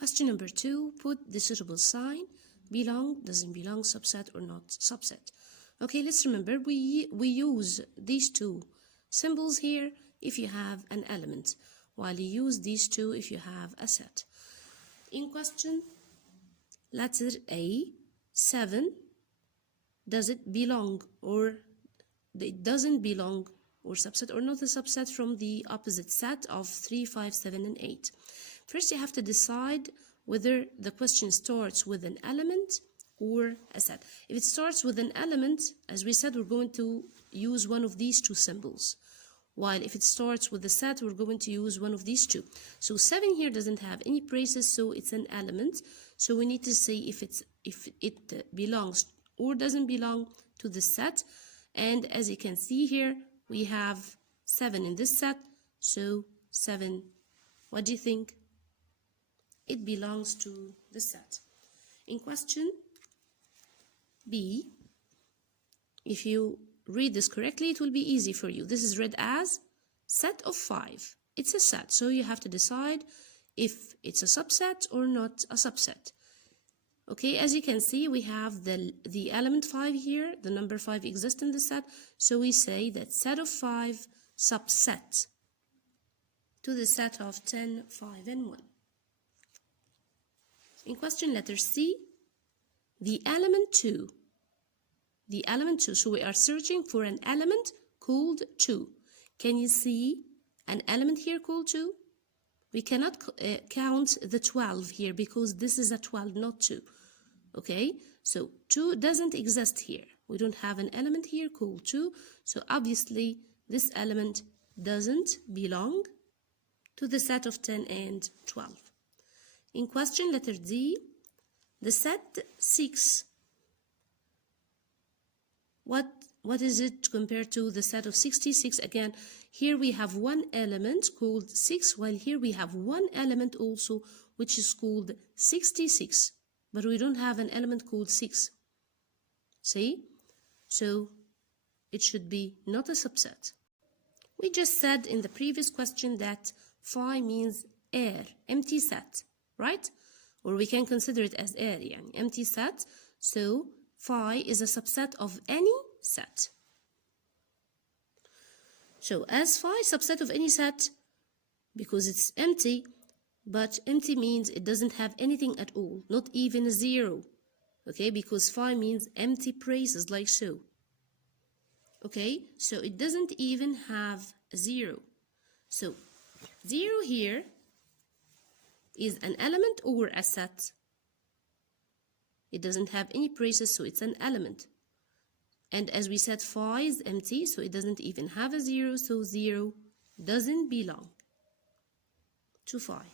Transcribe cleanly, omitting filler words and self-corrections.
Question number 2, put the suitable sign, belong, doesn't belong, subset or not subset. Okay, let's remember we use these two symbols here if you have an element, while you use these two if you have a set. In question, letter A, 7, does it belong or it doesn't belong or subset or not a subset from the opposite set of 3, 5, 7, and 8? First, you have to decide whether the question starts with an element or a set. If it starts with an element, as we said, we're going to use one of these two symbols. While if it starts with a set, we're going to use one of these two. So 7 here doesn't have any braces, so it's an element. So we need to say if it belongs or doesn't belong to the set. And as you can see here, we have 7 in this set. So 7, what do you think? It belongs to the set. In question B, if you read this correctly, it will be easy for you. This is read as set of 5. It's a set, so you have to decide if it's a subset or not a subset. Okay, as you can see, we have the element 5 here. The number 5 exists in the set, so we say that set of 5 subset to the set of 10, 5, and 1. In question letter C, the element 2. The element 2. So we are searching for an element called 2. Can you see an element here called 2? We cannot count the 12 here because this is a 12, not 2. Okay, so 2 doesn't exist here. We don't have an element here called 2. So obviously this element doesn't belong to the set of 10 and 12. In question letter D, the set 6. What is it compared to the set of 66? Again, here we have one element called 6, while here we have one element also which is called 66, but we don't have an element called 6. See? So it should be not a subset. We just said in the previous question that phi means air, empty set, right? Or we can consider it as air, yani empty set. So phi is a subset of any set. So as phi subset of any set, because it's empty, but empty means it doesn't have anything at all, not even a 0. Okay, because phi means empty braces like so. Okay, so it doesn't even have a 0. So 0 here is an element or a set. It doesn't have any braces, so it's an element. And as we said, phi is empty, so it doesn't even have a 0, so 0 doesn't belong to phi.